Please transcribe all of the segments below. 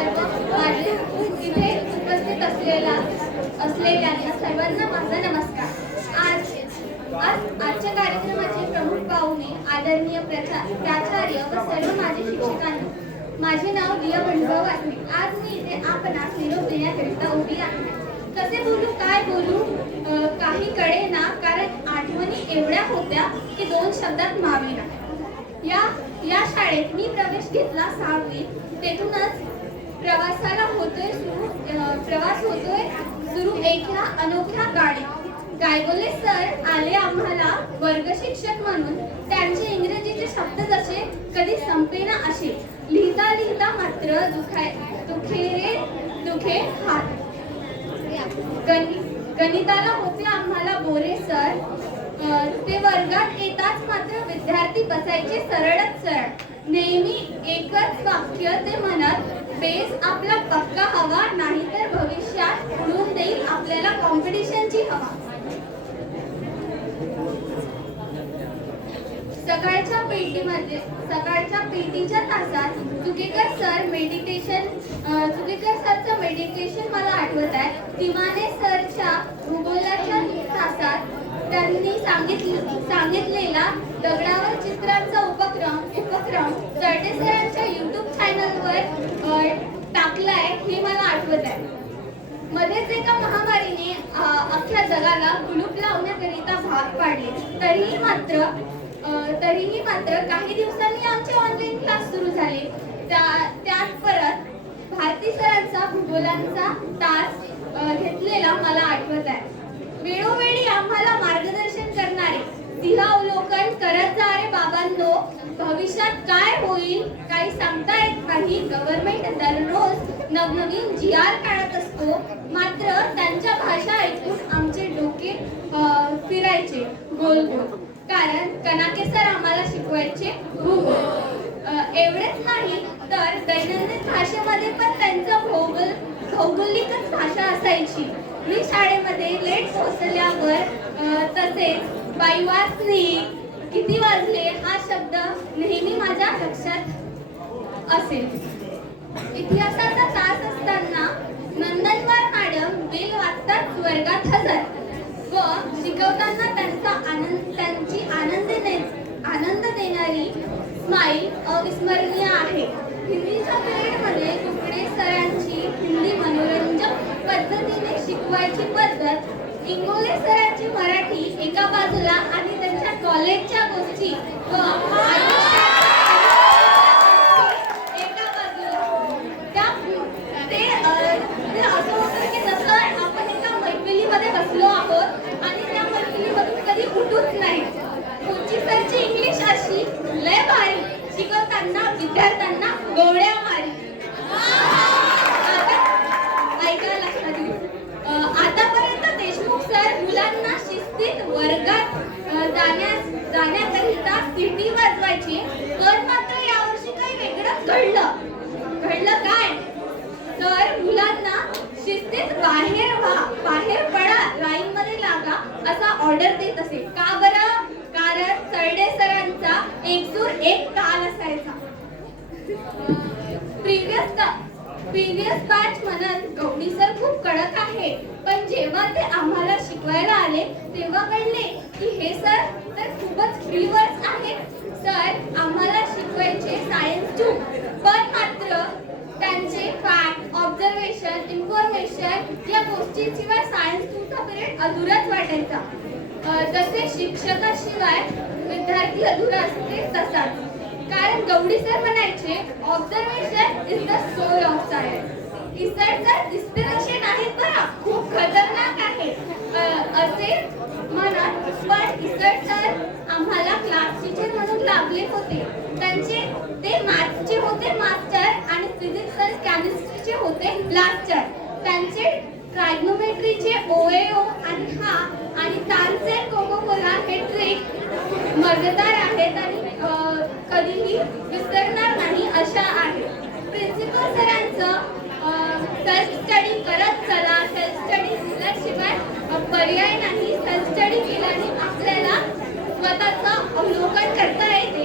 सर्व माझे इथे उपस्थित असलेला असलेल्या सर्वांना माझा नमस्कार. आज आज आजच्या कार्यक्रमाचे प्रमुख पाहुणे आदरणीय प्रचा प्राचार्य व सर्व माझे शिक्षकांनी. माझे नाव दिया बंडभाऊ आहे. आज मी इथे आपणास निरोप देण्याकरिता उभी आहे. कसे बोलू काय बोलू? काही कळे ना कारण आठवणी एवढ्या होत्या की दोन शब्दात मावेना या या शाळेत मी प्रवेश घेतला सहावी. तेथूनच प्रवासाला होतोय सुरू प्रवास होतोय सुरू एका अनोख्या गाडीत गायगोले सर आले आम्हाला वर्ग शिक्षक म्हणून. त्यांचे इंग्रजीचे शब्द जसे कधी संपेना असे. लिहिता लिहिता मात्र दुखाय दुखेरे दुखे हात. गणि- गणिताला होते आम्हाला बोरे सर. ते वर्गात येताच मात्र विद्यार्थी बसायचे सरळच सरळ नेहमी एकच वाक्य ते म्हणत बेस आपला पक्का हवा नाहीतर भविष्यात उडून देईल आपल्याला कॉम्पिटिशनची हवा. सकाळच्या पेटीमध्ये सकाळच्या पेटीच्या तासात चुकेकर सर मेडिटेशन चुकेकर सरचं मेडिटेशन मला आठवत आहे. तिमाने सरच्या भूगोलाच्या त्यांनी सांगितलं सांगितलेला दगडावर चित्रांचा उपक्रम उपक्रम चढे सरांच्या युट्यूब चॅनलवर टाकलाय हे मला आठवत आहे. मध्येच एका महामारीने अख्ख्या जगाला कुलूप लावण्याकरिता भाग पाडले. तरीही मात्र तरीही मात्र काही दिवसांनी आमचे ऑनलाईन क्लास सुरू झाले. त्या त्यात परत भारती सरांचा भूगोलांचा तास घेतलेला मला आठवत आहे. वेळोवेळी आम्हाला मार्गदर्शन करणारे अवलोकन करत जाणारे बाबांनो भविष्यात काय होईल काही सांगता येत नाही. गव्हर्नमेंट दररोज नवनवीन जी आर काढत असतो. मात्र त्यांच्या भाषा ऐकून आमचे डोके फिरायचे गोल गोल कारण कनाके सर आम्हाला शिकवायचे. भूगोल एवढेच नाही तर दैनंदिन भाषा भौगोलिकच भाषा असायची. मी शाळेमध्ये लेट पोहोचल्यावर तसेच बाई किती वाजले हा शब्द नेहमी माझ्या लक्षात असेल. इतिहासाचा तास असताना नंदनवार मॅडम बेल वाचतात वर्गात हजर व शिकवताना त्यांचा आनंद त्यांची आनंद दे आनंद देणारी स्माईल अविस्मरणीय आहे. हिंदीच्या पिरियडमध्ये सरांची हिंदी मनोरंजक पद्धतीने शिकवायची पद्धत इंगोले सरांची मराठी एका बाजूला आणि त्यांच्या कॉलेजच्या गोष्टी व एका बाजूला. त्या ते ते असं होतं की जसं आपण एका मैफिलीमध्ये बसलो आहोत आणि त्या मैफिलीमधून कधी उठूच नाही. कोची सरची इंग्लिश अशी लय भारी शिकवताना विद्यार्थ्यांना गोळ्या मारी आता ऐका लक्षात घेऊ अ, आतापर्यंत देशमुख सर मुलांना शिस्तीत वर्गात जाण्यास जाण्याकरिता सिटी वाजवायची. पण मात्र यावर्षी काही वेगळंच घडलं. घडलं काय? तर मुलांना शिस्तीत बाहेर व्हा. बाहेर पडा. लाईन मध्ये लागा असा ऑर्डर देत असे. का बरं? कारण सरडे सरांचा एकसूर एक काल असायचा. प्रिव्हियस प्रिव्हियस बॅच म्हणत गौडी सर खूप कडक आहे. पण जेव्हा ते आम्हाला शिकवायला आले तेव्हा कळले की हे सर तर खूपच फ्रीवर्स आहेत. सर आम्हाला शिकवायचे सायन्स टू पण मात्र त्यांचे फॅक्ट ऑब्झर्वेशन इन्फॉर्मेशन या गोष्टीशिवाय सायन्स टूचा पिरियड अधुराच वाटायचा. जसे शिक्षकाशिवाय विद्यार्थी अधुरा असते तसाच. कारण गौडी सर म्हणायचे observation is the soul of science रिसर्चचा destination आहे बरं खूप खतरनाक आहे. असे म्हणत पण रिसर्च सर आम्हाला क्लास टीचर म्हणून लागले होते. त्यांचे ते मॅथ्सचे होते मास्टर आणि फिजिक्स सर केमिस्ट्रीचे होते ब्लास्टर त्यांचे ट्रायग्नोमेट्रीचे ओएओ आणि हा आणि तारचे कोकोकोला हे ट्रिक मजेदार आहेत आणि कधीही विसरणार नाही अशा आहे. प्रिन्सिपल सरांचं सेल्फ स्टडी करत चला. सेल्फ स्टडी केल्याशिवाय पर्याय नाही. सेल्फ स्टडी केल्याने आपल्याला स्वतःचं अवलोकन करता येते.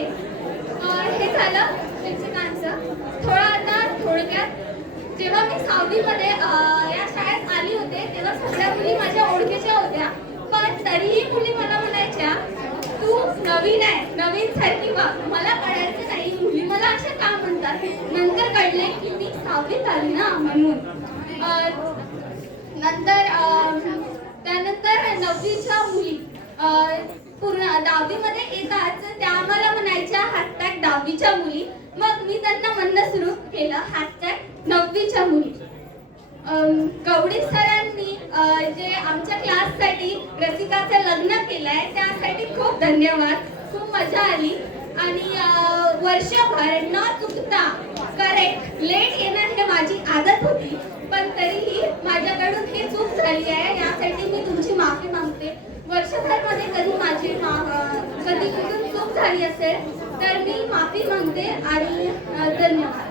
हे झालं शिक्षकांचं. थोडं आता थोडक्यात जेव्हा मी सावलीमध्ये या शाळेत आली होते तेव्हा सगळ्या मुली माझ्या ओळखीच्या होत्या. पण तरीही मुली मला म्हणायच्या तू नवीन आहे. नवीन सारखी वाग मला कळायचं नाही. मुली मला असे का म्हणतात? नंतर कळले की मी सहावीत आली ना म्हणून. नंतर त्यानंतर नववीच्या मुली पूर्ण दहावीमध्ये येतात. त्या आम्हाला म्हणायच्या हॅशटॅग दहावीच्या मुली. मग मी त्यांना म्हणणं सुरू केलं हॅशटॅग नववीच्या मुली. गवडी सरांनी जे आमच्या क्लाससाठी रसिकाचं लग्न केलंय त्यासाठी खूप धन्यवाद. खूप मजा आली. आणि वर्षभर न चुकता करेक्ट लेट येणं हे माझी आदत होती. पण तरीही माझ्याकडून ही चूक झाली आहे. यासाठी मी तुमची माफी मागते. वर्षभरमध्ये कधी माझी मा- कधी कुठून चूक झाली असेल तर मी माफी मागते आणि धन्यवाद.